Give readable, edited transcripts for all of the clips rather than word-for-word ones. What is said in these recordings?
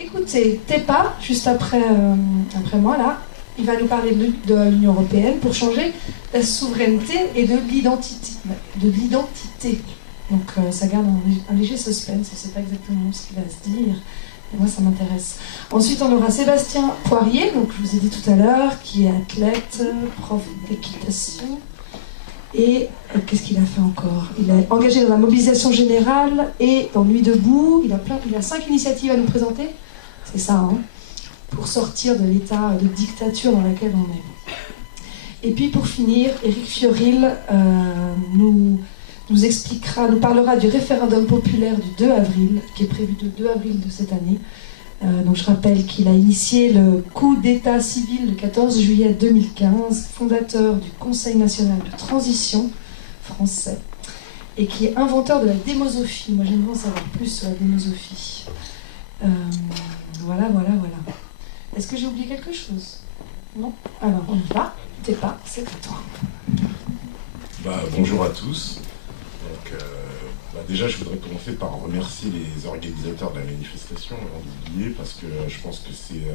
Écoutez, Tepa, juste après moi, là, il va nous parler de l'Union européenne pour changer la souveraineté et de l'identité. Donc ça garde un léger suspense, on ne sait pas exactement ce qu'il va se dire. Et moi, ça m'intéresse. Ensuite, on aura Sébastien Poirier, donc je vous ai dit tout à l'heure, qui est athlète, prof d'équitation. Et qu'est-ce qu'il a fait encore? Il est engagé dans la mobilisation générale et dans Nuit debout. Il a 5 initiatives à nous présenter. C'est ça, hein, pour sortir de l'état de dictature dans lequel on est. Et puis pour finir, Éric Fiorilles nous parlera du référendum populaire du 2 avril, qui est prévu le 2 avril de cette année. Donc je rappelle qu'il a initié le coup d'état civil le 14 juillet 2015, fondateur du Conseil national de transition français, et qui est inventeur de la démosophie. Moi j'aimerais en savoir plus sur la démosophie. Voilà. Est-ce que j'ai oublié quelque chose? Non? Alors on y va. Tepa, c'est à toi. Bonjour à tous. Donc, déjà, je voudrais commencer par remercier les organisateurs de la manifestation, avant d'oublier, parce que je pense que c'est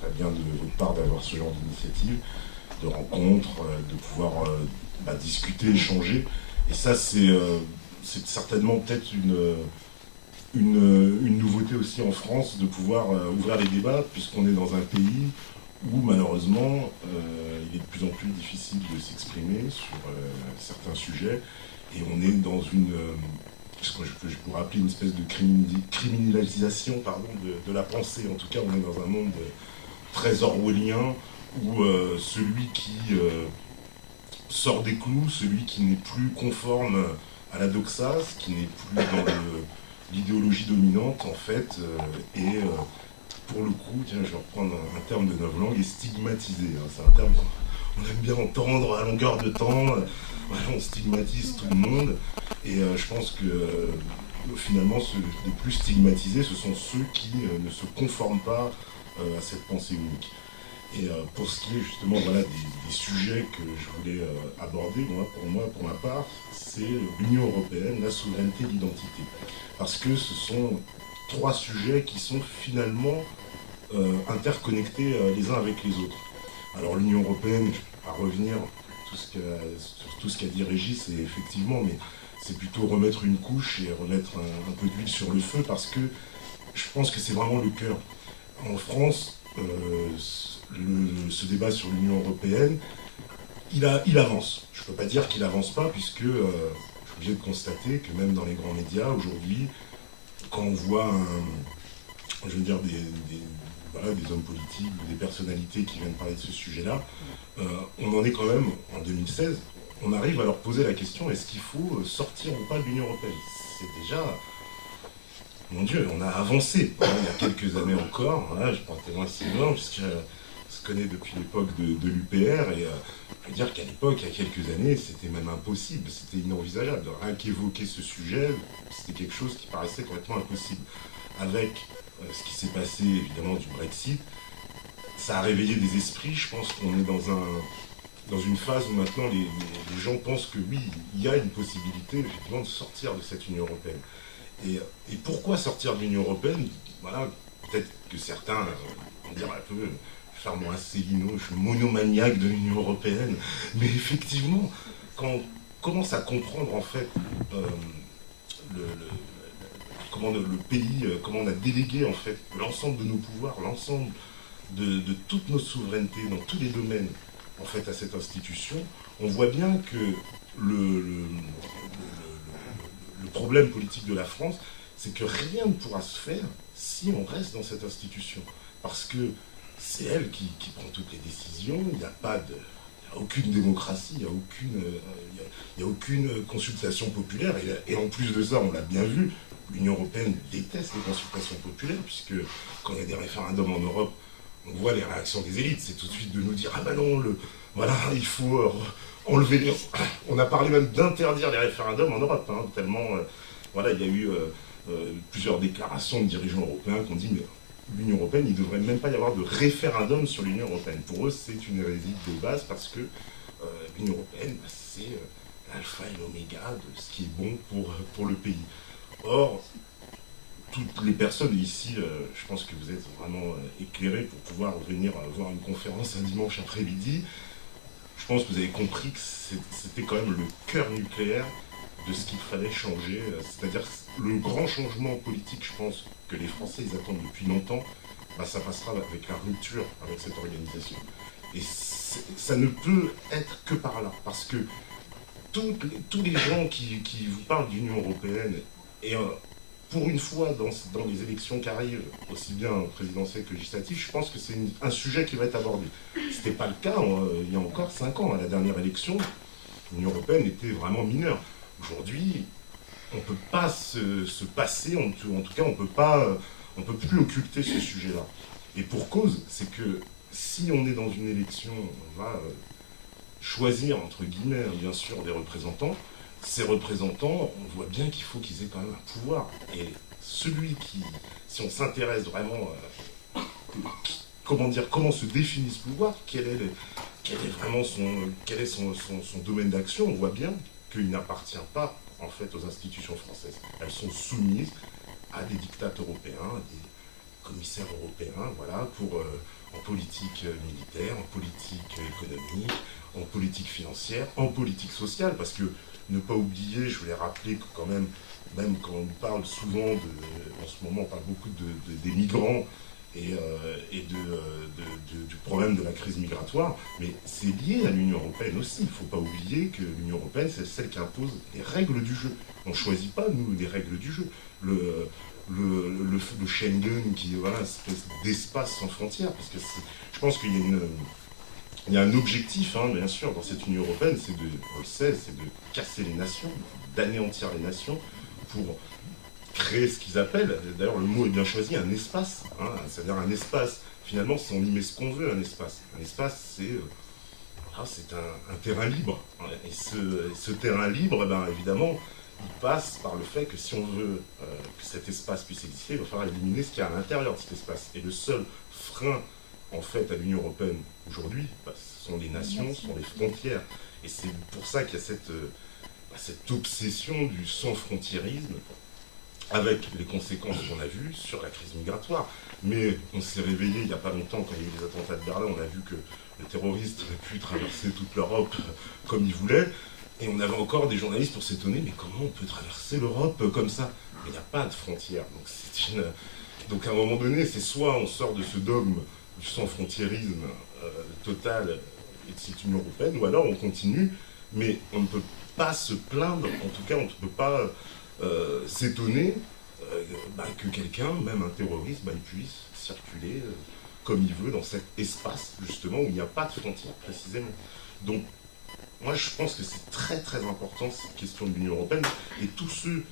très bien de votre part d'avoir ce genre d'initiative, de rencontres, de pouvoir discuter, échanger. Et ça, c'est certainement peut-être une nouveauté aussi en France, de pouvoir ouvrir les débats, puisqu'on est dans un pays où malheureusement il est de plus en plus difficile de s'exprimer sur certains sujets. Et on est dans ce que je pourrais appeler une espèce de criminalisation de la pensée. En tout cas, on est dans un monde très orwellien où celui qui sort des clous, celui qui n'est plus conforme à la doxa, qui n'est plus dans l'idéologie dominante, en fait, est, pour le coup, tiens, je vais reprendre un terme de novlangue, est stigmatisé. Hein. C'est un terme qu'on aime bien entendre à longueur de temps. On stigmatise tout le monde, et je pense que finalement les plus stigmatisés, ce sont ceux qui ne se conforment pas à cette pensée unique. Et pour ce qui est justement des sujets que je voulais aborder, pour ma part, c'est l'Union européenne, la souveraineté, l'identité. Parce que ce sont 3 sujets qui sont finalement interconnectés les uns avec les autres. Alors l'Union européenne, je ne vais pas revenir sur tout ce qu'a dit Régis, et effectivement, mais c'est plutôt remettre une couche et remettre un peu d'huile sur le feu, parce que je pense que c'est vraiment le cœur. En France, ce débat sur l'Union européenne, il avance. Je ne peux pas dire qu'il n'avance pas, puisque je suis obligé de constater que même dans les grands médias, aujourd'hui, quand on voit des hommes politiques ou des personnalités qui viennent parler de ce sujet-là, on en est quand même, en 2016, on arrive à leur poser la question, est-ce qu'il faut sortir ou pas de l'Union européenne? C'est déjà, mon Dieu, on a avancé. Il y a quelques années encore, je prends témoin si loin, puisque je se connais depuis l'époque de l'UPR, et je veux dire qu'à l'époque, il y a quelques années, c'était même impossible, c'était inenvisageable. Rien qu'évoquer ce sujet, c'était quelque chose qui paraissait complètement impossible. Avec ce qui s'est passé, évidemment, du Brexit, ça a réveillé des esprits. Je pense qu'on est dans une phase où maintenant les gens pensent que oui, il y a une possibilité effectivement de sortir de cette Union européenne. Et pourquoi sortir de l'Union européenne? Voilà, peut-être que certains vont dire un peu, faire mon Asselineau, je suis monomaniaque de l'Union européenne, mais effectivement, quand on commence à comprendre en fait comment le pays, comment on a délégué en fait l'ensemble de nos pouvoirs, l'ensemble de toute notre souveraineté dans tous les domaines en fait à cette institution, on voit bien que le problème politique de la France, c'est que rien ne pourra se faire si on reste dans cette institution. Parce que c'est elle qui prend toutes les décisions, il n'y a aucune démocratie, il n'y a aucune consultation populaire, et en plus de ça, on l'a bien vu, l'Union européenne déteste les consultations populaires, puisque quand il y a des référendums en Europe, on voit les réactions des élites, c'est tout de suite de nous dire « Ah ben non, il faut enlever les... » On a parlé même d'interdire les référendums en Europe, tellement il y a eu plusieurs déclarations de dirigeants européens qui ont dit « Mais l'Union européenne, il ne devrait même pas y avoir de référendum sur l'Union européenne. » Pour eux, c'est une hérésie de base, parce que l'Union européenne, c'est l'alpha et l'oméga de ce qui est bon pour le pays. Or, toutes les personnes ici, je pense que vous êtes vraiment éclairés pour pouvoir venir voir une conférence un dimanche après-midi. Je pense que vous avez compris que c'était quand même le cœur nucléaire de ce qu'il fallait changer. C'est-à-dire le grand changement politique, je pense, que les Français ils attendent depuis longtemps, bah, ça passera avec la rupture avec cette organisation. Et ça ne peut être que par là, parce que tous les gens qui vous parlent d'Union européenne, et pour une fois dans les élections qui arrivent, aussi bien présidentielles que législatives, je pense que c'est un sujet qui va être abordé. Ce n'était pas le cas il y a encore 5 ans, à la dernière élection, l'Union européenne était vraiment mineure. Aujourd'hui, on ne peut pas se passer, en tout cas on ne peut plus occulter ce sujet-là. Et pour cause, c'est que si on est dans une élection, on va choisir, entre guillemets, bien sûr, des représentants. Ces représentants, on voit bien qu'il faut qu'ils aient quand même un pouvoir. Et celui qui, si on s'intéresse vraiment, comment se définit ce pouvoir, quel est son domaine d'action, on voit bien qu'il n'appartient pas, en fait, aux institutions françaises. Elles sont soumises à des dictats européens, à des commissaires européens, voilà, en politique militaire, en politique économique, en politique financière, en politique sociale, parce que ne pas oublier, je voulais rappeler que quand même quand on parle souvent, en ce moment on parle beaucoup des migrants et du problème de la crise migratoire, mais c'est lié à l'Union européenne aussi. Il ne faut pas oublier que l'Union européenne, c'est celle qui impose les règles du jeu. On ne choisit pas, nous, les règles du jeu. Le Schengen, qui est voilà, une espèce d'espace sans frontières, parce que je pense qu'il y a un objectif, hein, bien sûr, dans cette Union européenne, on le sait, c'est de casser les nations, d'anéantir les nations pour créer ce qu'ils appellent, d'ailleurs le mot est bien choisi, un espace, hein, c'est-à-dire un espace, finalement, si on y met ce qu'on veut, un espace. Un espace, c'est un terrain libre. Et ce terrain libre, ben, évidemment, il passe par le fait que si on veut que cet espace puisse exister, il va falloir éliminer ce qu'il y a à l'intérieur de cet espace. Et le seul frein, en fait, à l'Union européenne aujourd'hui, bah, ce sont les nations, ce sont les frontières. Et c'est pour ça qu'il y a cette obsession du sans-frontiérisme, avec les conséquences qu'on a vues sur la crise migratoire. Mais on s'est réveillé il n'y a pas longtemps, quand il y a eu les attentats de Berlin, on a vu que les terroristes auraient pu traverser toute l'Europe comme ils voulaient. Et on avait encore des journalistes pour s'étonner, mais comment on peut traverser l'Europe comme ça? Il n'y a pas de frontières. Donc à un moment donné, c'est soit on sort de ce dogme du sans-frontiérisme total et de cette Union européenne, ou alors on continue, mais on ne peut pas se plaindre, en tout cas on ne peut pas s'étonner que quelqu'un, même un terroriste, il puisse circuler comme il veut dans cet espace justement où il n'y a pas de frontières précisément. Donc moi je pense que c'est très très important cette question de l'Union européenne, et tous ceux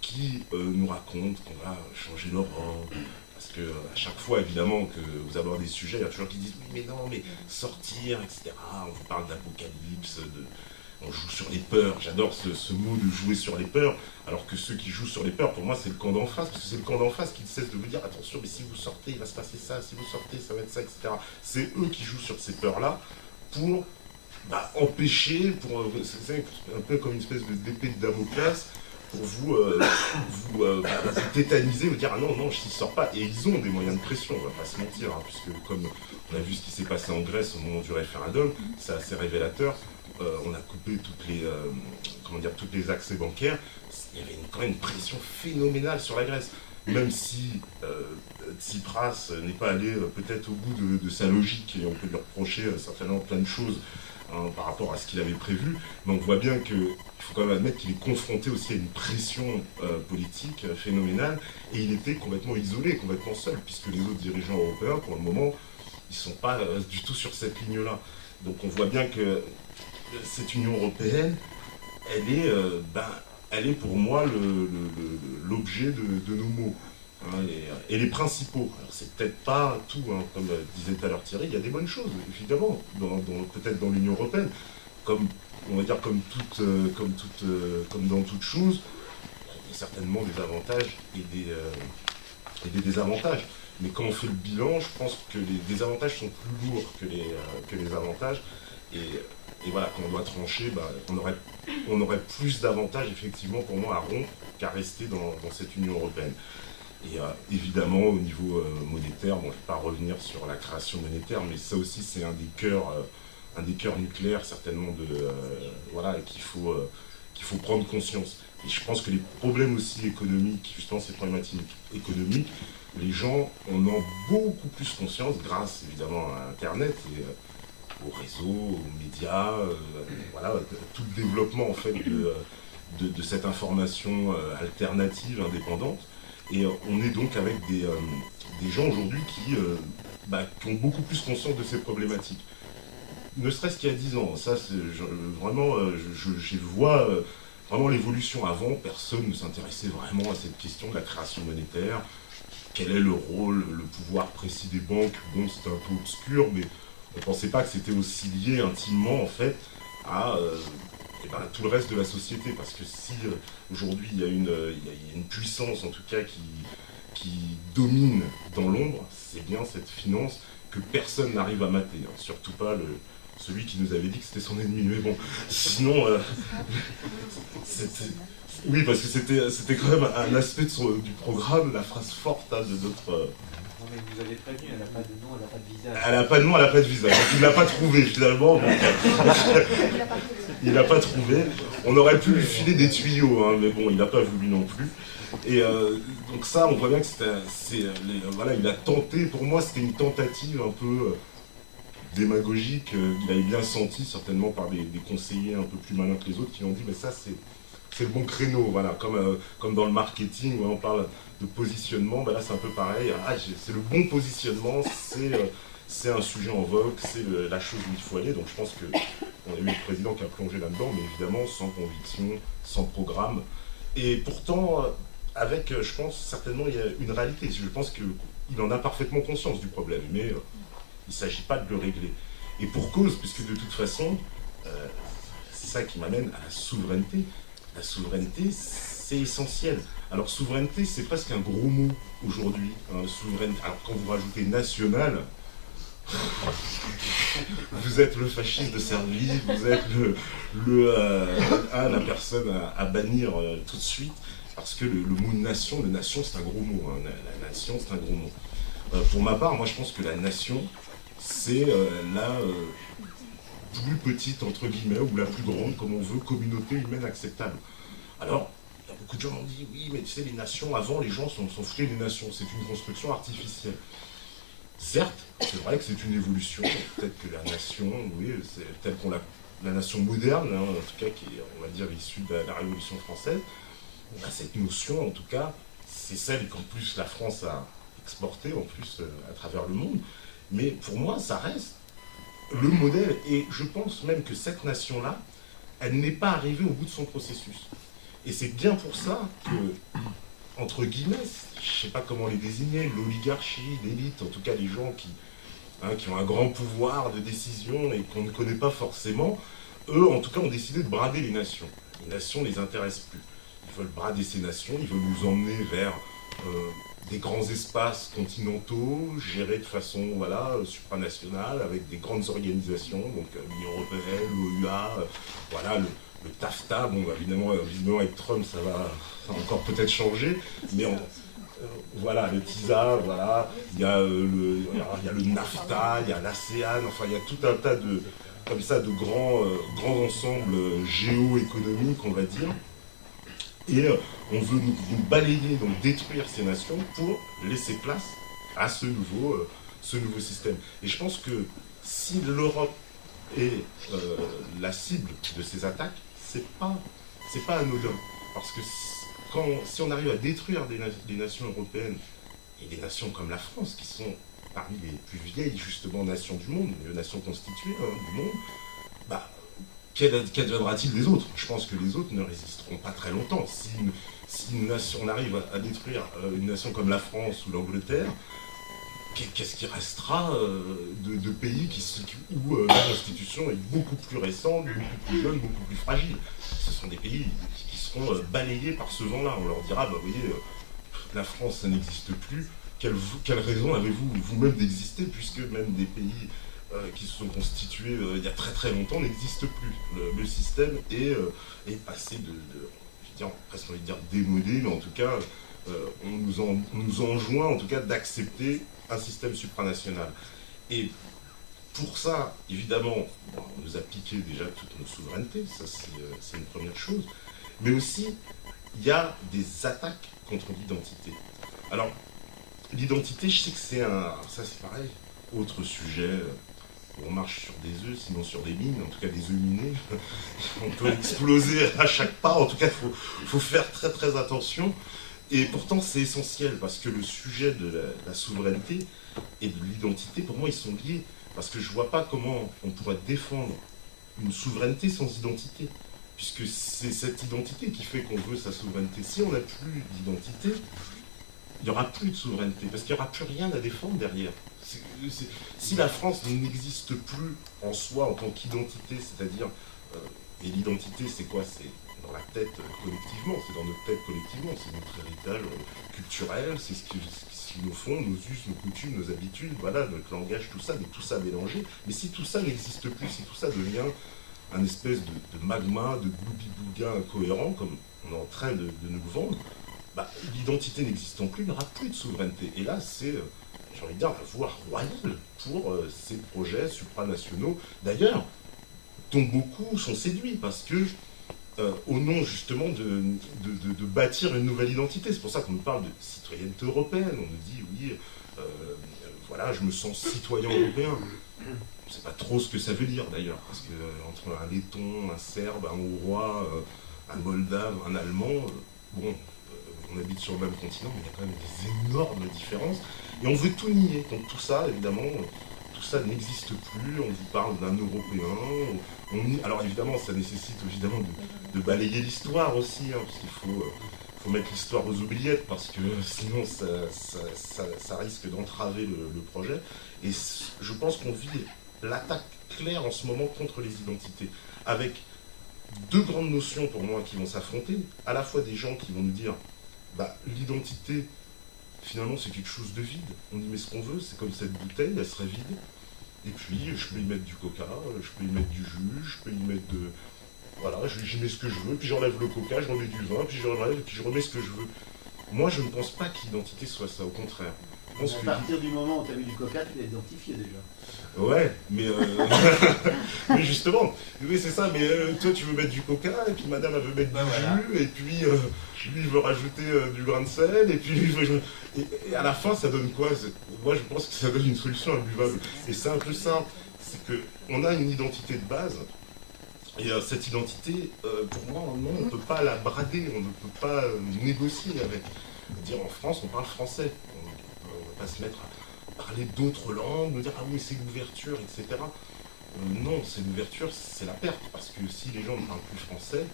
qui nous racontent qu'on va changer l'Europe, parce que à chaque fois évidemment que vous abordez des sujets, il y a toujours qui disent oui mais non mais sortir, etc. On vous parle d'apocalypse, on joue sur les peurs, j'adore ce mot de jouer sur les peurs, alors que ceux qui jouent sur les peurs, pour moi c'est le camp d'en face, parce que c'est le camp d'en face qui ne cesse de vous dire attention mais si vous sortez il va se passer ça, si vous sortez ça va être ça, etc. C'est eux qui jouent sur ces peurs-là pour empêcher, c'est un peu comme une espèce d'épée de Damoclès, pour vous tétaniser, vous dire ah non, je n'y sors pas. Et ils ont des moyens de pression, on va pas se mentir, hein, puisque comme on a vu ce qui s'est passé en Grèce au moment du référendum, c'est assez révélateur. On a coupé tous les accès bancaires. Il y avait quand même une pression phénoménale sur la Grèce. Même si Tsipras n'est pas allé peut-être au bout de sa logique, et on peut lui reprocher certainement plein de choses par rapport à ce qu'il avait prévu, mais on voit bien qu'il faut quand même admettre qu'il est confronté aussi à une pression politique phénoménale, et il était complètement isolé, complètement seul, puisque les autres dirigeants européens, pour le moment, ils ne sont pas du tout sur cette ligne-là. Donc on voit bien que cette Union européenne, elle est pour moi l'objet de nos mots. Et les principaux. Alors c'est peut-être pas tout, comme disait tout à l'heure Thierry, il y a des bonnes choses, évidemment, peut-être dans l'Union européenne, comme dans toute chose, il y a certainement des avantages et des désavantages. Mais quand on fait le bilan, je pense que les désavantages sont plus lourds que les avantages. Et voilà, quand on doit trancher, on aurait plus d'avantages, effectivement, pour moi, à rompre qu'à rester dans cette Union européenne. Et évidemment, au niveau monétaire, bon, je ne vais pas revenir sur la création monétaire, mais ça aussi, c'est un des cœurs nucléaires, certainement, voilà, qu'il faut prendre conscience. Et je pense que les problèmes aussi économiques, justement, ces problématiques économiques, les gens en ont beaucoup plus conscience, grâce évidemment à Internet et aux réseaux, aux médias, voilà, tout le développement en fait de cette information alternative, indépendante. Et on est donc avec des gens aujourd'hui qui ont beaucoup plus conscience de ces problématiques. Ne serait-ce qu'il y a 10 ans, ça vraiment, je vois vraiment l'évolution. Avant, personne ne s'intéressait vraiment à cette question de la création monétaire. Quel est le rôle, le pouvoir précis des banques? Bon, c'était un peu obscur, mais on ne pensait pas que c'était aussi lié intimement, en fait, à tout le reste de la société. Parce que si aujourd'hui, il y a une puissance, en tout cas, qui domine dans l'ombre, c'est bien cette finance que personne n'arrive à mater. Hein. Surtout pas celui qui nous avait dit que c'était son ennemi. Mais bon, sinon... oui, parce que c'était quand même un aspect du programme, la phrase forte de notre... Non mais vous avez prévenu, elle n'a pas de nom, elle n'a pas de visage. Elle n'a pas de nom, elle n'a pas de visage. Donc il ne l'a pas trouvé finalement. Il n'a pas trouvé. On aurait pu lui filer des tuyaux, hein, mais bon, il n'a pas voulu non plus. Et donc ça, on voit bien que voilà, il a tenté, pour moi c'était une tentative un peu démagogique. Il avait bien senti, certainement par des conseillers un peu plus malins que les autres, qui ont dit, mais ça c'est le bon créneau, voilà, comme dans le marketing où on parle de positionnement, ben là c'est un peu pareil, c'est le bon positionnement, c'est un sujet en vogue, c'est la chose où il faut aller, donc je pense qu'on a eu le président qui a plongé là-dedans, mais évidemment sans conviction, sans programme, et pourtant avec, je pense, certainement il y a une réalité, je pense qu'il en a parfaitement conscience du problème, mais il ne s'agit pas de le régler. Et pour cause, puisque de toute façon, c'est ça qui m'amène à la souveraineté. La souveraineté, c'est essentiel. Alors souveraineté, c'est presque un gros mot aujourd'hui. Souveraineté. Alors quand vous rajoutez national, vous êtes le fasciste de service, vous êtes la personne à bannir tout de suite, parce que le mot nation, le nation, c'est un gros mot. Hein. La nation, c'est un gros mot. Pour ma part, moi je pense que la nation, c'est la plus petite, entre guillemets, ou la plus grande, comme on veut, communauté humaine acceptable. Alors, il y a beaucoup de gens qui ont dit, oui, mais tu sais, les nations, avant, les gens s'en foutaient des nations, c'est une construction artificielle. Certes, c'est vrai que c'est une évolution, peut-être que la nation, oui, c'est telle qu'on la nation moderne, hein, en tout cas, qui est, on va dire, issue de la Révolution française, cette notion, en tout cas, c'est celle qu'en plus la France a exportée, en plus, à travers le monde. Mais pour moi, ça reste le modèle. Et je pense même que cette nation-là, elle n'est pas arrivée au bout de son processus. Et c'est bien pour ça que, entre guillemets, je ne sais pas comment les désigner, l'oligarchie, l'élite, en tout cas les gens qui ont un grand pouvoir de décision et qu'on ne connaît pas forcément, eux, en tout cas, ont décidé de brader les nations. Les nations ne les intéressent plus. Ils veulent brader ces nations, ils veulent nous emmener vers des grands espaces continentaux, gérés de façon supranationale, avec des grandes organisations, donc l'Union européenne, l'OUA, voilà, le TAFTA, bon, évidemment, visiblement avec Trump, ça va encore peut-être changer, mais voilà, le TISA, voilà, il y a le NAFTA, il y a l'ASEAN, enfin, il y a tout un tas de grands ensembles géoéconomiques, on va dire. Et on veut nous balayer, donc détruire ces nations pour laisser place à ce nouveau système. Et je pense que si l'Europe est la cible de ces attaques, c'est pas anodin. Parce que si on arrive à détruire des nations européennes et des nations comme la France, qui sont parmi les plus vieilles justement nations du monde, les nations constituées du monde, qu'adviendra-t-il des autres? Je pense que les autres ne résisteront pas très longtemps. Si on arrive à détruire une nation comme la France ou l'Angleterre, qu'est-ce qui restera de pays où la constitution est beaucoup plus récente, beaucoup plus jeune, beaucoup plus fragile? Ce sont des pays qui seront balayés par ce vent-là. On leur dira, vous voyez, la France, ça n'existe plus. Quelle raison avez-vous vous-même d'exister, puisque même des pays qui se sont constitués il y a très très longtemps n'existent plus. Le système est passé presque envie de dire démodé, mais en tout cas on nous enjoint en tout cas d'accepter un système supranational. Et pour ça, évidemment, on nous a piqué déjà toute notre souveraineté, ça c'est une première chose, mais aussi il y a des attaques contre l'identité. Alors, l'identité, je sais que ça c'est pareil, autre sujet, on marche sur des œufs, sinon sur des mines, en tout cas des œufs minés, on peut exploser à chaque pas, en tout cas il faut faire très très attention, et pourtant c'est essentiel, parce que le sujet de la souveraineté et de l'identité, pour moi ils sont liés, parce que je ne vois pas comment on pourrait défendre une souveraineté sans identité, puisque c'est cette identité qui fait qu'on veut sa souveraineté. Si on n'a plus d'identité, il n'y aura plus de souveraineté, parce qu'il n'y aura plus rien à défendre derrière. Si la France n'existe plus en soi en tant qu'identité, c'est-à-dire, et l'identité c'est quoi? C'est dans la tête collectivement, c'est dans notre tête collectivement, c'est notre héritage culturel, c'est ce qui nous font, nos us, nos coutumes, nos habitudes, voilà, notre langage, tout ça, mais tout ça mélangé. Mais si tout ça n'existe plus, si tout ça devient un espèce de magma, de gloubi-boulga incohérent, comme on est en train de nous le vendre, bah, l'identité n'existant plus, il n'y aura plus de souveraineté. Et là, c'est, j'ai envie de dire, la voie royale pour ces projets supranationaux, d'ailleurs, dont beaucoup sont séduits, parce que, au nom justement de bâtir une nouvelle identité. C'est pour ça qu'on nous parle de citoyenneté européenne, on nous dit, oui, voilà, je me sens citoyen européen. Je ne sais pas trop ce que ça veut dire d'ailleurs, parce que entre un letton, un serbe, un hongrois, un moldave, un allemand, bon, on habite sur le même continent, mais il y a quand même des énormes différences, et on veut tout nier. Donc tout ça, évidemment, tout ça n'existe plus, on vous parle d'un Européen, alors évidemment, ça nécessite évidemment de balayer l'histoire aussi, hein, parce qu'il faut mettre l'histoire aux oubliettes, parce que sinon ça risque d'entraver le projet. Et je pense qu'on vit l'attaque claire en ce moment contre les identités, avec deux grandes notions pour moi qui vont s'affronter, à la fois des gens qui vont nous dire bah, l'identité finalement c'est quelque chose de vide, on y met ce qu'on veut, c'est comme cette bouteille, elle serait vide, et puis je peux y mettre du coca, je peux y mettre du jus, je peux y mettre de... Voilà, j'y mets ce que je veux, puis j'enlève le coca, je remets du vin, puis j'enlève, et puis je remets ce que je veux. Moi je ne pense pas que l'identité soit ça, au contraire. À partir du moment où tu as mis du coca, tu l'as identifié déjà. Ouais, mais, mais justement, oui c'est ça, mais toi tu veux mettre du coca, et puis madame elle veut mettre du jus, et puis lui il veut rajouter du grain de sel, et puis et à la fin ça donne quoi? Moi je pense que ça donne une solution imbuvable. Et c'est un peu ça, c'est qu'on a une identité de base, et cette identité, pour moi, non, on ne peut pas la brader, on ne peut pas négocier avec. Dire en France on parle français, on ne va pas se mettre à parler d'autres langues, nous dire ah oui c'est l'ouverture, etc. Non, c'est l'ouverture, c'est la perte, parce que si les gens ne parlent plus français,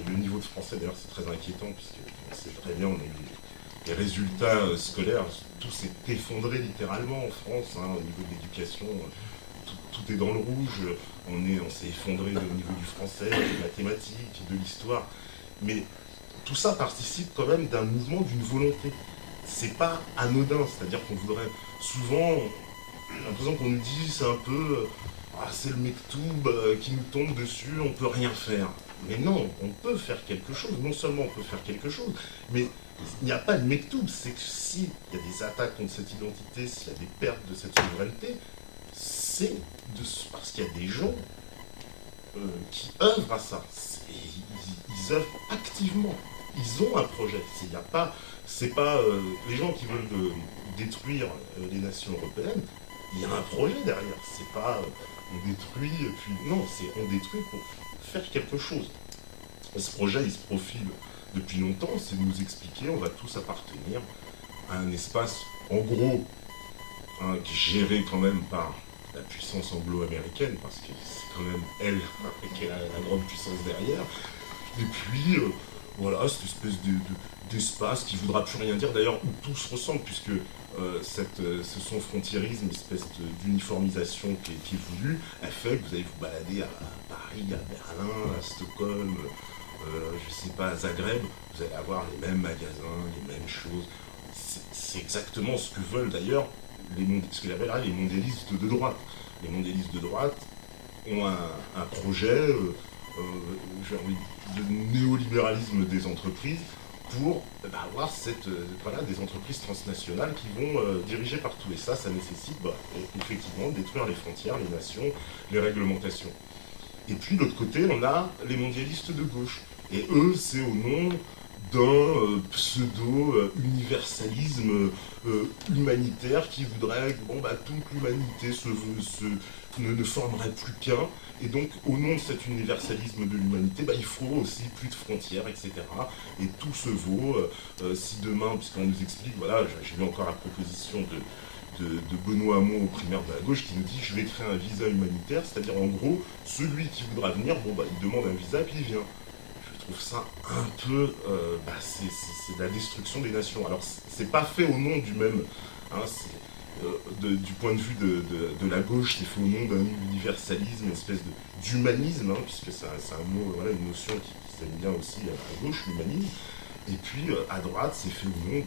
et le niveau de français d'ailleurs c'est très inquiétant, puisque on sait très bien, on a eu les résultats scolaires, tout s'est effondré littéralement en France, hein, au niveau de l'éducation, tout est dans le rouge, on s'est effondré au niveau du français, des mathématiques, de l'histoire, mais tout ça participe quand même d'un mouvement, d'une volonté. C'est pas anodin, c'est-à-dire qu'on voudrait souvent, j'ai l'impression qu'on nous dit c'est un peu, c'est le mektoub qui nous tombe dessus, on peut rien faire. Mais non, on peut faire quelque chose, non seulement on peut faire quelque chose, mais il n'y a pas de mektoub, c'est que s'il y a des attaques contre cette identité, s'il y a des pertes de cette souveraineté, c'est parce qu'il y a des gens qui œuvrent à ça. Ils œuvrent activement. Ils ont un projet. C'est pas les gens qui veulent détruire les nations européennes. Il y a un projet derrière. C'est pas on détruit puis non, c'est on détruit pour faire quelque chose. Et ce projet, il se profile depuis longtemps. C'est de nous expliquer, on va tous appartenir à un espace, en gros, hein, géré quand même par la puissance anglo-américaine, parce que c'est quand même elle qui est la grande puissance derrière. Et puis voilà, cette espèce d'espace qui ne voudra plus rien dire, d'ailleurs, où tout se ressemble, puisque son frontiérisme, espèce d'uniformisation qui est voulue, elle fait que vous allez vous balader à Paris, à Berlin, à Stockholm, je sais pas, à Zagreb, vous allez avoir les mêmes magasins, les mêmes choses. C'est exactement ce que veulent d'ailleurs ce qu'il appelle les mondialistes de droite. Les mondialistes de droite ont un projet, j'ai envie de néolibéralisme des entreprises, pour avoir voilà, des entreprises transnationales qui vont diriger partout. Et ça nécessite effectivement de détruire les frontières, les nations, les réglementations. Et puis de l'autre côté, on a les mondialistes de gauche. Et eux, c'est au nom d'un pseudo-universalisme humanitaire qui voudrait que toute l'humanité ne formerait plus qu'un. Et donc, au nom de cet universalisme de l'humanité, il faut aussi plus de frontières, etc. Et tout se vaut. Si demain, puisqu'on nous explique, voilà, j'ai vu encore la proposition de Benoît Hamon au primaire de la gauche qui nous dit je vais créer un visa humanitaire, c'est-à-dire en gros, celui qui voudra venir, il demande un visa et puis il vient. Je trouve ça un peu, c'est la destruction des nations. Alors c'est pas fait au nom du même, hein, du point de vue de la gauche, c'est fait au nom d'un universalisme, une espèce d'humanisme, hein, puisque c'est un mot, voilà, une notion qui s'aime bien aussi à gauche, l'humanisme. Et puis à droite, c'est fait au nom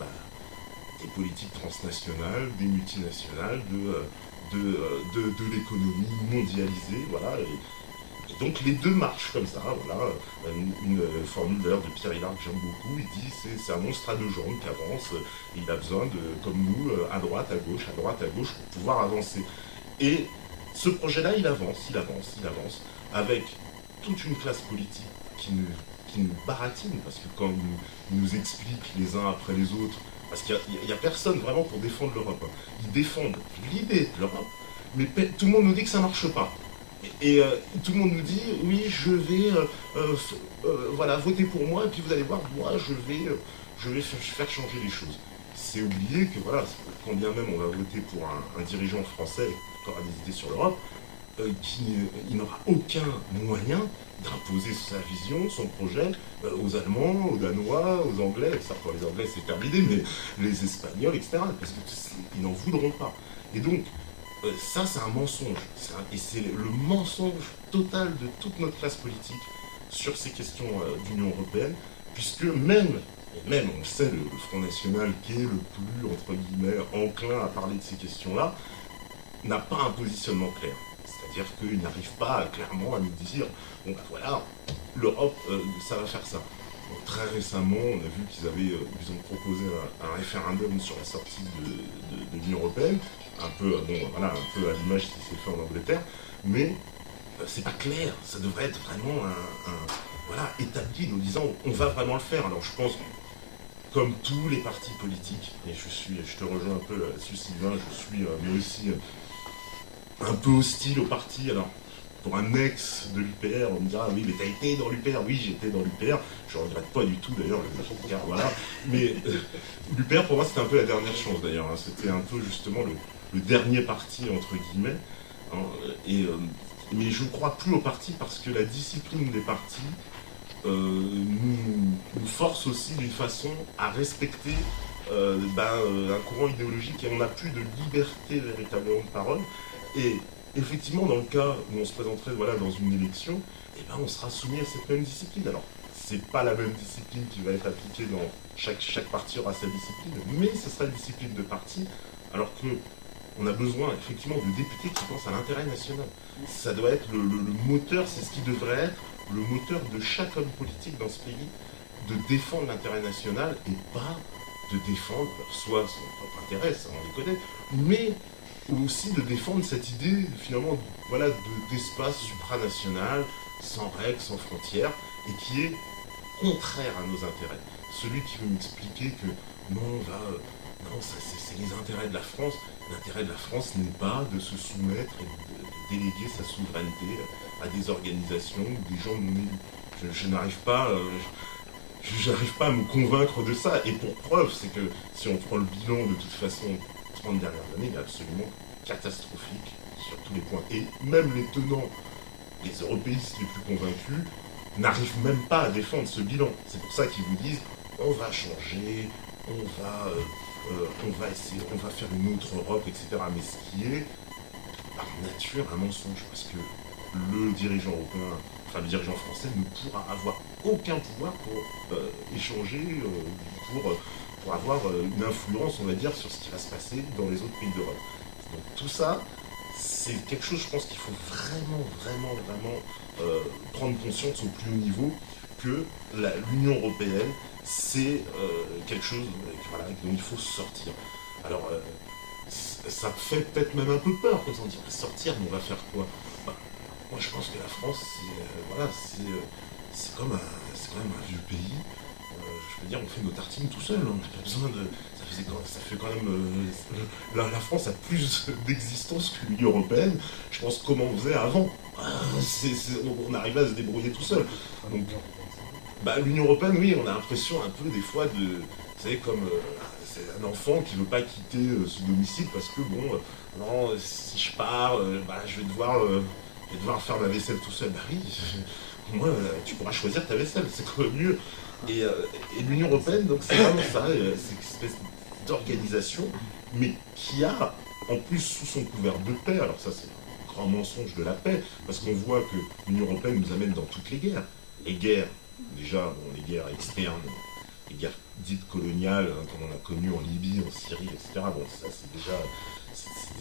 des politiques transnationales, des multinationales, de l'économie mondialisée, voilà. Et donc les deux marchent comme ça, voilà. Une formule d'ailleurs de Pierre Hillard que j'aime beaucoup, il dit c'est un monstre à deux jambes qui avance, et il a besoin comme nous, à droite, à gauche, pour pouvoir avancer. Et ce projet-là, il avance, avec toute une classe politique qui nous baratine, parce que quand ils nous expliquent les uns après les autres, parce qu'il n'y a personne vraiment pour défendre l'Europe. Hein. Ils défendent l'idée de l'Europe, mais tout le monde nous dit que ça ne marche pas. Et tout le monde nous dit, oui, je vais voilà, voter pour moi, et puis vous allez voir, moi, je vais faire changer les choses. C'est oublier que, voilà, quand bien même on va voter pour un dirigeant français qui aura des idées sur l'Europe, il n'aura aucun moyen d'imposer sa vision, son projet aux Allemands, aux Danois, aux Anglais. Ça, pour les Anglais, c'est terminé, mais les Espagnols, etc. Parce qu'ils n'en voudront pas. Et donc, ça, c'est un mensonge. Et c'est le mensonge total de toute notre classe politique sur ces questions d'Union européenne, puisque même, on le sait, le Front National, qui est le plus, entre guillemets, enclin à parler de ces questions-là, n'a pas un positionnement clair. C'est-à-dire qu'ils n'arrivent pas clairement à nous dire, voilà, l'Europe, ça va faire ça. Donc, très récemment, on a vu qu'ils ont proposé un référendum sur la sortie de l'Union européenne, un peu à l'image qui s'est fait en Angleterre, mais c'est pas clair. Ça devrait être vraiment établi, nous disant, on va vraiment le faire. Alors je pense, comme tous les partis politiques, et je te rejoins un peu là-dessus, Sylvain, je suis moi aussi un peu hostile au parti. Alors, pour un ex de l'UPR, on me dira, oui, mais t'as été dans l'UPR. Oui, j'étais dans l'UPR. Je ne regrette pas du tout, d'ailleurs, car voilà. Mais l'UPR, pour moi, c'était un peu la dernière chance, d'ailleurs. Hein. C'était un peu, justement, le dernier parti, entre guillemets. Hein. Mais je ne crois plus au parti parce que la discipline des partis nous force aussi d'une façon à respecter un courant idéologique, et on n'a plus de liberté véritablement de parole. Et effectivement, dans le cas où on se présenterait dans une élection, on sera soumis à cette même discipline. Alors, c'est pas la même discipline qui va être appliquée dans chaque parti aura sa discipline, mais ce sera une discipline de parti, alors qu'on a besoin effectivement de députés qui pensent à l'intérêt national. Ça doit être le moteur, c'est ce qui devrait être le moteur de chaque homme politique dans ce pays, de défendre l'intérêt national et pas de défendre soit son propre intérêt, ça on les connaît, mais aussi de défendre cette idée finalement d'espace supranational, sans règles, sans frontières, et qui est contraire à nos intérêts. Celui qui veut m'expliquer que non, c'est les intérêts de la France. L'intérêt de la France n'est pas de se soumettre et de déléguer sa souveraineté à des organisations ou des gens non élus. Je n'arrive pas à me convaincre de ça. Et pour preuve, c'est que si on prend le bilan de toute façon 30 dernières années, il est absolument catastrophique sur tous les points. Et même les tenants, les européistes les plus convaincus, n'arrivent même pas à défendre ce bilan. C'est pour ça qu'ils vous disent on va changer, on va essayer, on va faire une autre Europe, etc. Mais ce qui est par nature un mensonge, parce que le dirigeant européen, le dirigeant français ne pourra avoir aucun pouvoir pour échanger, pour avoir une influence, on va dire, sur ce qui va se passer dans les autres pays d'Europe. Donc tout ça, c'est quelque chose, je pense, qu'il faut vraiment prendre conscience au plus haut niveau, que l'Union européenne c'est quelque chose voilà, dont il faut sortir. Alors, ça fait peut-être même un peu peur quand on dit sortir, mais on va faire quoi? Bah, moi, je pense que la France, c'est comme c'est quand même un vieux pays. Je veux dire, on fait nos tartines tout seul. On n'a pas besoin de. Ça fait quand même. La France a plus d'existence que l'Union Européenne. Je pense comment on faisait avant. On arrivait à se débrouiller tout seul. Donc, l'Union Européenne, oui, on a l'impression un peu des fois de. Vous savez, comme c'est un enfant qui ne veut pas quitter son domicile parce que, bon, non, si je pars, je vais devoir faire ma vaisselle tout seul. Bah oui, au moins, tu pourras choisir ta vaisselle, c'est quand même mieux. Et l'Union Européenne, donc c'est vraiment ça, c'est une espèce d'organisation, mais qui a, en plus, sous son couvert de paix, alors ça c'est un grand mensonge de la paix, parce qu'on voit que l'Union Européenne nous amène dans toutes les guerres. Les guerres, déjà, bon, les guerres externes, les guerres dites coloniales, hein, comme on a connu en Libye, en Syrie, etc. Bon, ça c'est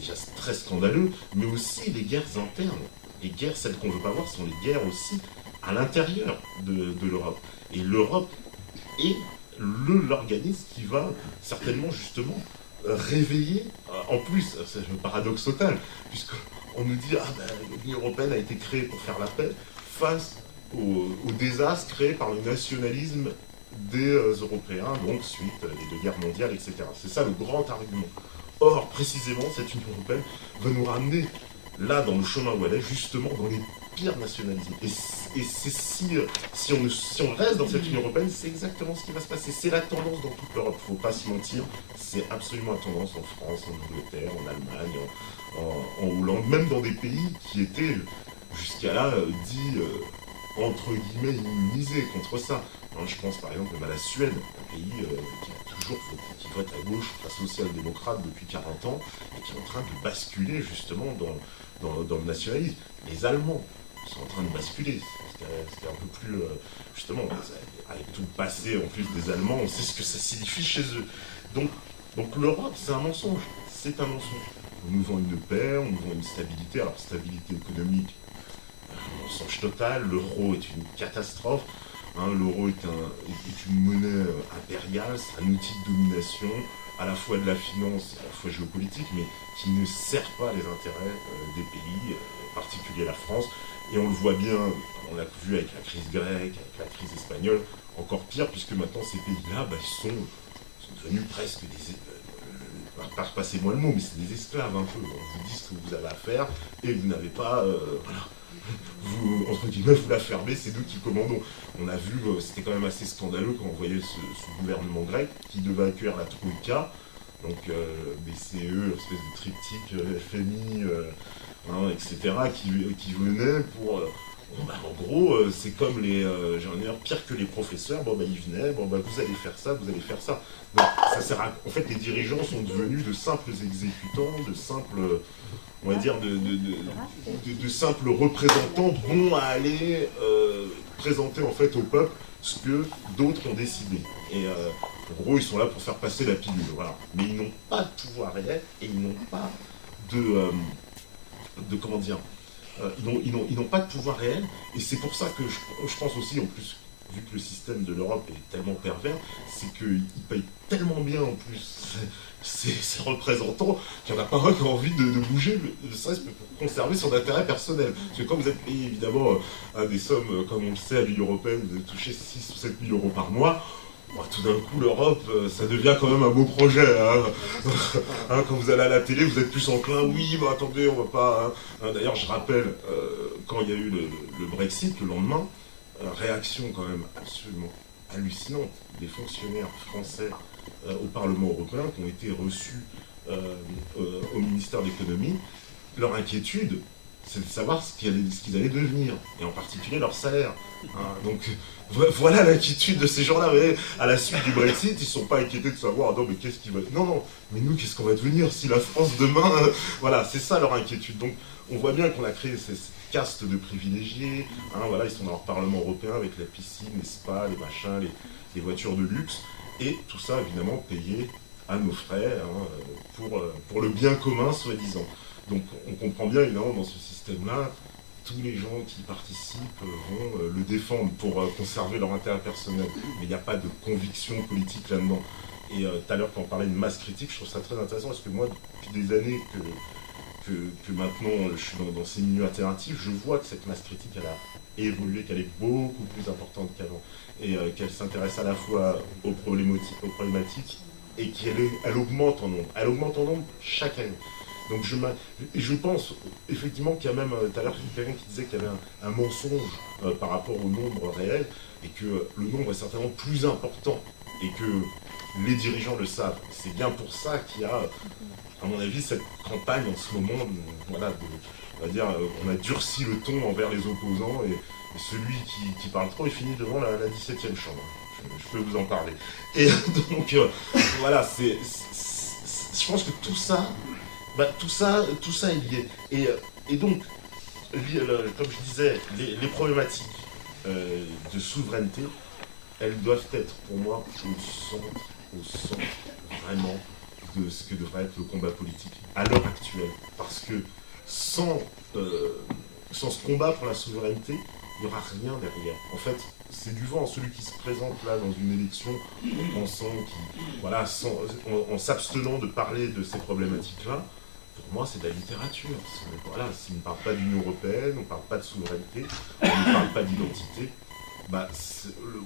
déjà très scandaleux, mais aussi les guerres internes. Les guerres, celles qu'on ne veut pas voir, sont les guerres aussi à l'intérieur de l'Europe. Et l'Europe est l'organisme qui va certainement justement réveiller, en plus, c'est un paradoxe total, puisqu'on nous dit l'Union Européenne a été créée pour faire la paix face au désastre créé par le nationalisme des Européens, donc suite des deux guerres mondiales, etc. C'est ça le grand argument. Or, précisément, cette Union Européenne va nous ramener là dans le chemin où elle est, justement dans les pire nationalisme. Et c'est si on reste dans cette Union Européenne, c'est exactement ce qui va se passer. C'est la tendance dans toute l'Europe, il ne faut pas se mentir. C'est absolument la tendance en France, en Angleterre, en Allemagne, en Hollande, même dans des pays qui étaient jusqu'à là dits entre guillemets immunisés contre ça. Hein, je pense par exemple à la Suède, un pays qui vote à gauche, très social-démocrate depuis 40 ans, et qui est en train de basculer justement dans le nationalisme. Les Allemands sont en train de basculer. C'était un peu plus, justement, avec tout le passé en plus des Allemands, on sait ce que ça signifie chez eux. Donc l'Europe, c'est un mensonge. C'est un mensonge. On nous vend une paix, on nous vend une stabilité. Alors, stabilité économique, un mensonge total. L'euro est une catastrophe. Hein, l'euro est une monnaie impériale, c'est un outil de domination, à la fois de la finance et à la fois géopolitique, mais qui ne sert pas les intérêts des pays, en particulier la France. Et on le voit bien, on l'a vu avec la crise grecque, avec la crise espagnole, encore pire, puisque maintenant ces pays-là sont devenus presque des... passez-moi le mot, mais c'est des esclaves un peu. On vous dit ce que vous avez à faire, et vous n'avez pas... voilà. Vous, entre guillemets, vous la fermez, c'est nous qui commandons. On a vu, c'était quand même assez scandaleux quand on voyait ce gouvernement grec qui devait accueillir la Troïka, donc BCE, espèce de triptyque, FMI, etc., qui venait pour... en gros, c'est comme les... j'ai envie de dire, pire que les professeurs, ils venaient, vous allez faire ça, vous allez faire ça. Donc, ça sert à... En fait, les dirigeants sont devenus de simples exécutants, de simples... on va dire, de simples représentants bons à aller présenter en fait au peuple ce que d'autres ont décidé. Et en gros, ils sont là pour faire passer la pilule, voilà. Mais ils n'ont pas de pouvoir réel et ils n'ont pas de comment dire, ils n'ont pas de pouvoir réel. Et c'est pour ça que je pense aussi, en plus, vu que le système de l'Europe est tellement pervers, c'est qu'ils payent tellement bien en plus ces représentants qu'il n'y en a pas un qui a envie de bouger, ne serait-ce que pour conserver son intérêt personnel. Parce que quand vous êtes payé évidemment des sommes, comme on le sait à l'Union Européenne, de toucher 6 ou 7 000 euros par mois, tout d'un coup l'Europe, ça devient quand même un beau projet. Hein. Quand vous allez à la télé, vous êtes plus enclin, oui, attendez, on va pas... Hein. D'ailleurs, je rappelle, quand il y a eu le Brexit, le lendemain, réaction quand même absolument hallucinante des fonctionnaires français au Parlement européen qui ont été reçus au ministère de l'économie. Leur inquiétude, c'est de savoir ce qu'ils allaient devenir, et en particulier leur salaire. Hein. Donc voilà l'inquiétude de ces gens-là. À la suite du Brexit, ils ne sont pas inquiétés de savoir non mais qu'est-ce qui va... Non, mais nous qu'est-ce qu'on va devenir si la France demain... Voilà, c'est ça leur inquiétude. Donc on voit bien qu'on a créé cette caste de privilégiés. Hein, voilà, ils sont dans leur Parlement européen avec la piscine, les spas, les machins, les voitures de luxe. Et tout ça, évidemment, payé à nos frais, hein, pour le bien commun, soi-disant. Donc, on comprend bien, évidemment, dans ce système-là, tous les gens qui participent vont le défendre pour conserver leur intérêt personnel. Mais il n'y a pas de conviction politique là-dedans. Et tout à l'heure, quand on parlait de masse critique, je trouve ça très intéressant parce que moi, depuis des années que maintenant je suis dans ces milieux alternatifs, je vois que cette masse critique, elle a évolué, qu'elle est beaucoup plus importante qu'avant. Et qu'elle s'intéresse à la fois aux problématiques et qu'elle augmente en nombre. Elle augmente en nombre chaque année. Donc je pense effectivement qu'il y a même, tout à l'heure, quelqu'un qui disait qu'il y avait un mensonge par rapport au nombre réel, et que le nombre est certainement plus important, et que les dirigeants le savent. C'est bien pour ça qu'il y a, à mon avis, cette campagne en ce moment, voilà, on va dire, on a durci le ton envers les opposants, et celui qui parle trop est fini devant la 17e chambre. Je peux vous en parler. Et donc, voilà, je pense que tout ça, tout ça est lié. Et donc, comme je disais, les problématiques de souveraineté, elles doivent être pour moi au centre vraiment de ce que devrait être le combat politique à l'heure actuelle. Parce que sans ce combat pour la souveraineté, il n'y aura rien derrière. En fait, c'est du vent. Celui qui se présente là dans une élection en pensant voilà, en s'abstenant de parler de ces problématiques-là, pour moi, c'est de la littérature. Voilà, s'il ne parle pas d'Union européenne, on ne parle pas de souveraineté, on ne parle pas d'identité,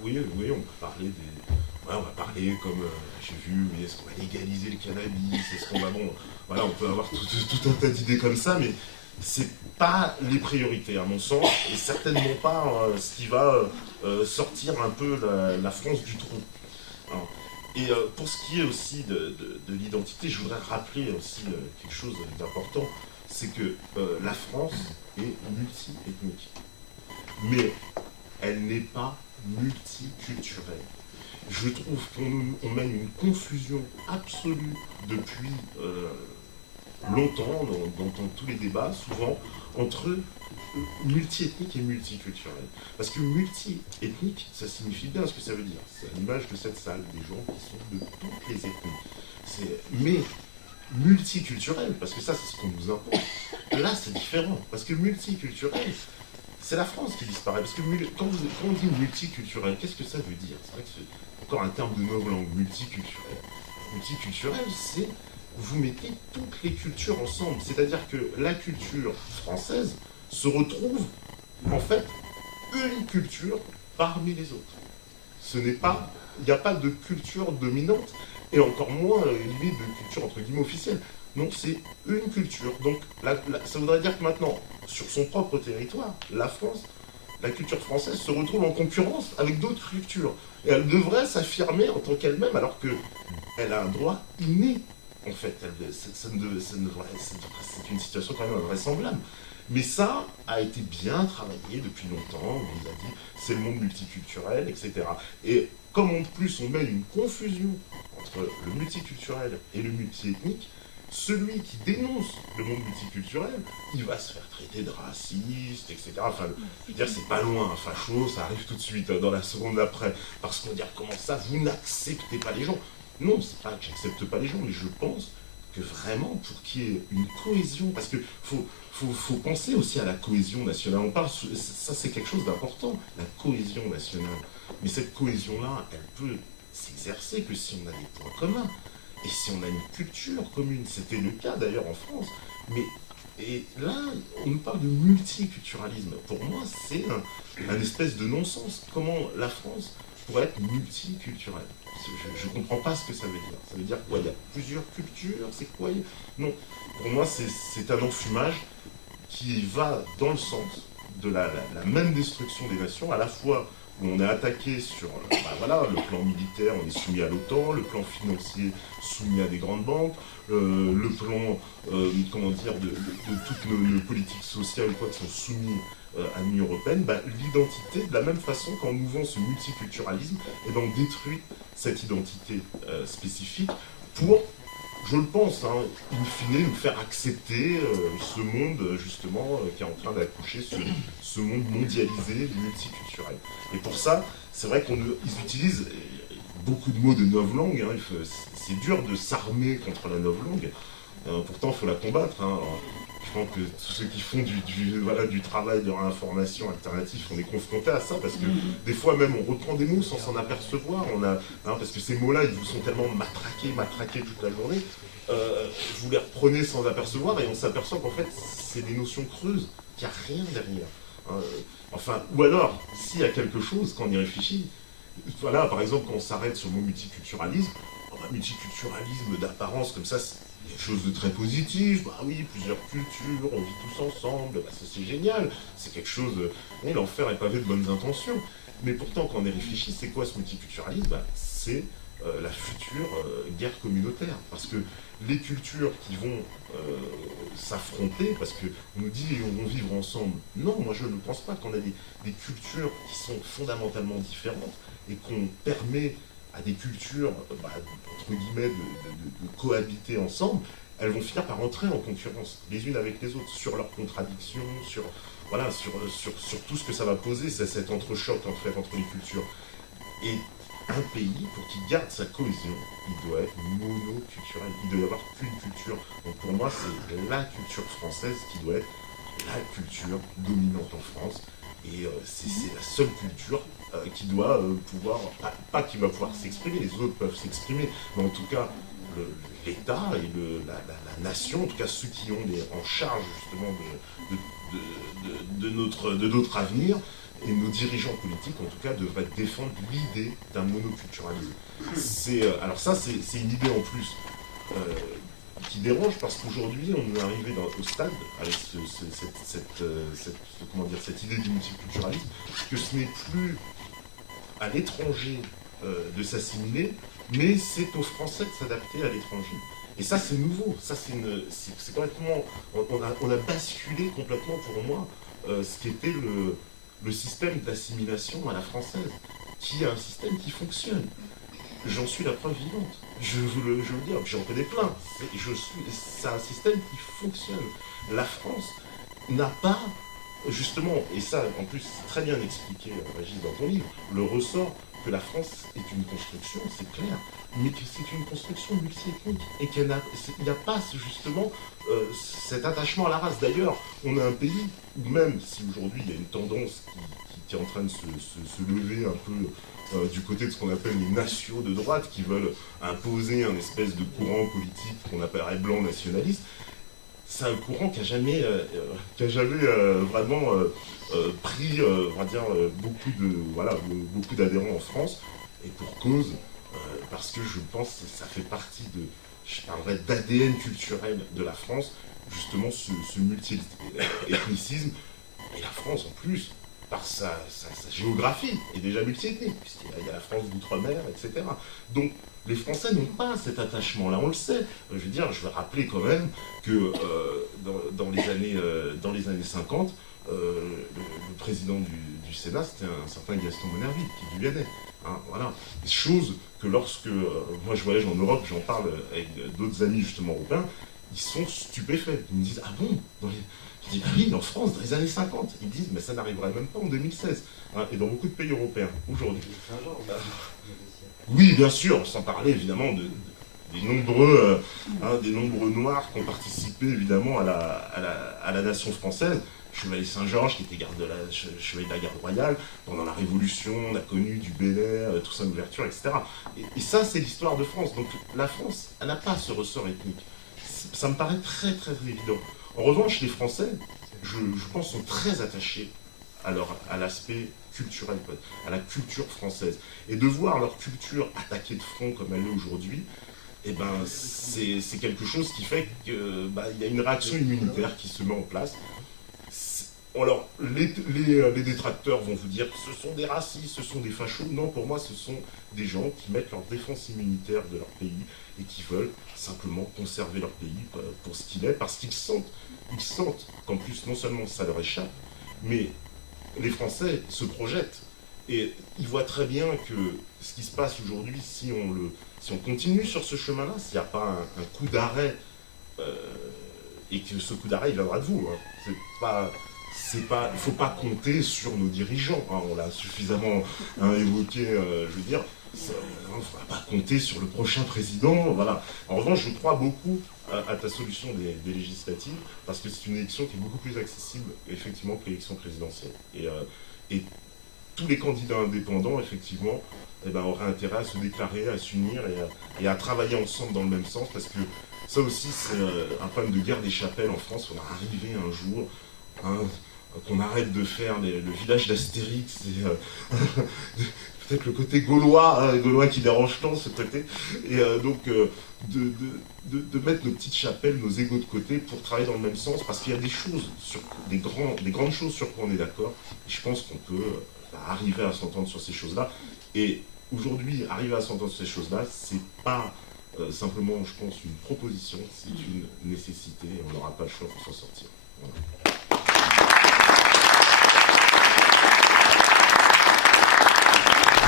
oui, on peut parler des... Ouais, on va parler comme, j'ai vu, mais est-ce qu'on va légaliser le cannabis, est-ce qu'on va... Bon, voilà, on peut avoir tout un tas d'idées comme ça, mais c'est pas les priorités, à mon sens, et certainement pas ce qui va sortir un peu la France du trou. Alors, et pour ce qui est aussi de l'identité, je voudrais rappeler aussi quelque chose d'important, c'est que la France est multi-ethnique. Mais elle n'est pas multiculturelle. Je trouve qu'on mène une confusion absolue depuis longtemps, dans tous les débats, souvent, entre multi-ethnique et multiculturel. Parce que multi-ethnique, ça signifie bien ce que ça veut dire. C'est à l'image de cette salle, des gens qui sont de toutes les ethnies. Mais multiculturel, parce que ça, c'est ce qu'on nous impose. Là, c'est différent. Parce que multiculturel, c'est la France qui disparaît. Parce que quand on dit multiculturel, qu'est-ce que ça veut dire? C'est vrai que c'est encore un terme de novlangue, multiculturel. Multiculturel, c'est vous mettez toutes les cultures ensemble. C'est-à-dire que la culture française se retrouve, en fait, une culture parmi les autres. Il n'y a pas de culture dominante, et encore moins une idée de culture entre guillemets officielle. Non, c'est une culture. Donc, ça voudrait dire que maintenant, sur son propre territoire, la France, la culture française se retrouve en concurrence avec d'autres cultures. Et elle devrait s'affirmer en tant qu'elle-même, alors qu'elle a un droit inné. En fait, c'est une situation quand même invraisemblable. Mais ça a été bien travaillé depuis longtemps. On nous a dit, c'est le monde multiculturel, etc. Et comme en plus on mène une confusion entre le multiculturel et le multiethnique, celui qui dénonce le monde multiculturel, il va se faire traiter de raciste, etc. Enfin, je veux dire, c'est pas loin, un facho, ça arrive tout de suite, dans la seconde d'après. Parce qu'on va dire, comment ça, vous n'acceptez pas les gens? Non, c'est pas que j'accepte pas les gens, mais je pense que vraiment, pour qu'il y ait une cohésion, parce que faut penser aussi à la cohésion nationale. On parle, ça c'est quelque chose d'important, la cohésion nationale. Mais cette cohésion-là, elle peut s'exercer que si on a des points communs. Et si on a une culture commune, c'était le cas d'ailleurs en France, et là, on nous parle de multiculturalisme. Pour moi, c'est un espèce de non-sens. Comment la France pourrait être multiculturelle? Je ne comprends pas ce que ça veut dire. Ça veut dire quoi? Il y a plusieurs cultures? C'est quoi? Non. Pour moi, c'est un enfumage qui va dans le sens de la même destruction des nations, à la fois où on est attaqué sur voilà, le plan militaire, on est soumis à l'OTAN, le plan financier soumis à des grandes banques, le plan comment dire, de toutes nos politiques sociales ou quoi qui sont soumis à l'Union européenne, l'identité, de la même façon qu'en ouvrant ce multiculturalisme, et donc détruit cette identité spécifique pour, je le pense, in fine, nous faire accepter ce monde, justement, qui est en train d'accoucher sur ce monde mondialisé, multiculturel. Et pour ça, c'est vrai qu'ils utilisent beaucoup de mots de novlangue, c'est dur de s'armer contre la novlangue, pourtant il faut la combattre. Je pense que tous ceux qui font du travail de réinformation alternative, on est confrontés à ça, parce que des fois même on reprend des mots sans s'en apercevoir, parce que ces mots-là, ils vous sont tellement matraqués toute la journée, vous les reprenez sans apercevoir, et on s'aperçoit qu'en fait, c'est des notions creuses, qu'il n'y a rien derrière. Ou alors, s'il y a quelque chose, quand on y réfléchit, voilà, par exemple, quand on s'arrête sur le mot multiculturalisme, multiculturalisme d'apparence, comme ça, c'est quelque chose de très positif, bah oui, plusieurs cultures, on vit tous ensemble, bah ça c'est génial, c'est quelque chose, l'enfer est pavé de bonnes intentions. Mais pourtant, quand on y réfléchit, c'est quoi ce multiculturalisme? C'est la future guerre communautaire, parce que les cultures qui vont s'affronter, parce qu'on nous dit on va vivre ensemble. Non, moi je ne pense pas qu'on a des cultures qui sont fondamentalement différentes et qu'on permet à des cultures, entre guillemets, de cohabiter ensemble. Elles vont finir par entrer en concurrence les unes avec les autres sur leurs contradictions, sur tout ce que ça va poser, cet entrechoc entre les cultures. Et un pays, pour qu'il garde sa cohésion, il doit être monoculturel. Il doit y avoir qu'une culture. Donc pour moi, c'est la culture française qui doit être la culture dominante en France. Et c'est la seule culture qui doit pouvoir, pas qui va pouvoir s'exprimer, les autres peuvent s'exprimer, mais en tout cas, l'État et la nation, en tout cas ceux qui ont en charge justement de notre avenir, et nos dirigeants politiques, en tout cas, devraient défendre l'idée d'un monoculturalisme. Alors ça, c'est une idée en plus qui dérange, parce qu'aujourd'hui, on est arrivé au stade, avec cette idée du multiculturalisme, que ce n'est plus à l'étranger de s'assimiler, mais c'est aux Français de s'adapter à l'étranger. Et ça, c'est nouveau. Ça, c'est complètement... On a basculé complètement, pour moi, ce qui était le système d'assimilation à la française, qui est un système qui fonctionne. J'en suis la preuve vivante. Je veux le dire, j'en connais plein. C'est un système qui fonctionne. La France n'a pas, justement, et ça, en plus, c'est très bien expliqué, Régis, dans ton livre, le ressort que la France est une construction, c'est clair, mais que c'est une construction multiethnique, et qu'il n'y a pas, justement, cet attachement à la race. D'ailleurs, on a un pays où, même si aujourd'hui il y a une tendance qui est en train de se lever un peu du côté de ce qu'on appelle les nations de droite, qui veulent imposer un espèce de courant politique qu'on appellerait blanc nationaliste, c'est un courant qui n'a jamais vraiment pris, on va dire, beaucoup d'adhérents en France, et pour cause, parce que je pense que ça fait partie je parlerais d'ADN culturel de la France, justement ce multi-ethnicisme, et la France en plus, par sa géographie, est déjà multi-ethnique, puisqu'il y a la France d'outre-mer, etc. Donc les Français n'ont pas cet attachement-là, on le sait. Je vais rappeler quand même que dans les années 50, le président du Sénat, c'était un certain Gaston Monnerville, qui est du Lyonnais. Voilà. Chose que lorsque moi je voyage en Europe, j'en parle avec d'autres amis justement européens, ils sont stupéfaits. Ils me disent « Ah bon ?» Je dis « Ah oui, en France, dans les années 50 ». Ils disent « Mais ça n'arriverait même pas en 2016 ». Et dans beaucoup de pays européens, aujourd'hui. Oui, bien sûr, sans parler évidemment des nombreux Noirs qui ont participé évidemment à la nation française. Chevalier Saint-Georges, qui était chevalier de la garde royale, pendant la Révolution, on a connu du Bel Air, Toussaint l'ouverture, etc. Et ça, c'est l'histoire de France. Donc la France, elle n'a pas ce ressort ethnique. Ça me paraît très, très évident. En revanche, les Français, je pense, sont très attachés à l'aspect culturel, à la culture française. Et de voir leur culture attaquée de front comme elle est aujourd'hui, eh ben, c'est quelque chose qui fait qu'il y a une réaction immunitaire qui se met en place. Alors, les détracteurs vont vous dire que ce sont des racistes, ce sont des fachos. Non, pour moi, ce sont des gens qui mettent leur défense immunitaire de leur pays et qui veulent simplement conserver leur pays pour ce qu'il est, parce qu'ils sentent qu'en plus, non seulement ça leur échappe, mais les Français se projettent. Et ils voient très bien que ce qui se passe aujourd'hui, si on continue sur ce chemin-là, s'il n'y a pas un coup d'arrêt, et que ce coup d'arrêt, il viendra de vous. C'est pas il ne faut pas compter sur nos dirigeants. Hein, on l'a suffisamment évoqué, je veux dire. On ne va pas compter sur le prochain président. Voilà. En revanche, je crois beaucoup à ta solution des législatives, parce que c'est une élection qui est beaucoup plus accessible, effectivement, que l'élection présidentielle. Et tous les candidats indépendants, effectivement, eh ben, auraient intérêt à se déclarer, à s'unir et à travailler ensemble dans le même sens, parce que ça aussi, c'est un problème de guerre des chapelles en France. On est arrivé un jour, hein, qu'on arrête de faire le village d'Astérix, peut-être le côté gaulois, hein, gaulois qui dérange tant, ce côté, et donc de mettre nos petites chapelles, nos égos de côté pour travailler dans le même sens, parce qu'il y a des choses, des grandes choses sur quoi on est d'accord, et je pense qu'on peut arriver à s'entendre sur ces choses-là. Et aujourd'hui, arriver à s'entendre sur ces choses-là, c'est pas simplement, je pense, une proposition, c'est une nécessité, et on n'aura pas le choix pour s'en sortir. Voilà.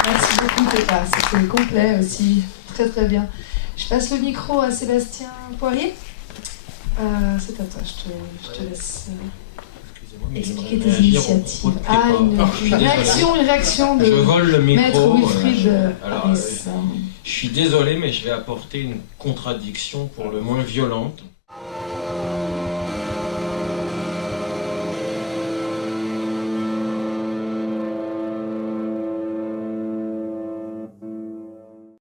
Merci beaucoup, Pépin. C'était complet aussi. Très très bien. Je passe le micro à Sébastien Poirier. C'est à toi, je te laisse expliquer tes initiatives. Une réaction de je vole le micro, Maître Wilfried Harris. Je suis désolé, mais je vais apporter une contradiction pour le moins violente.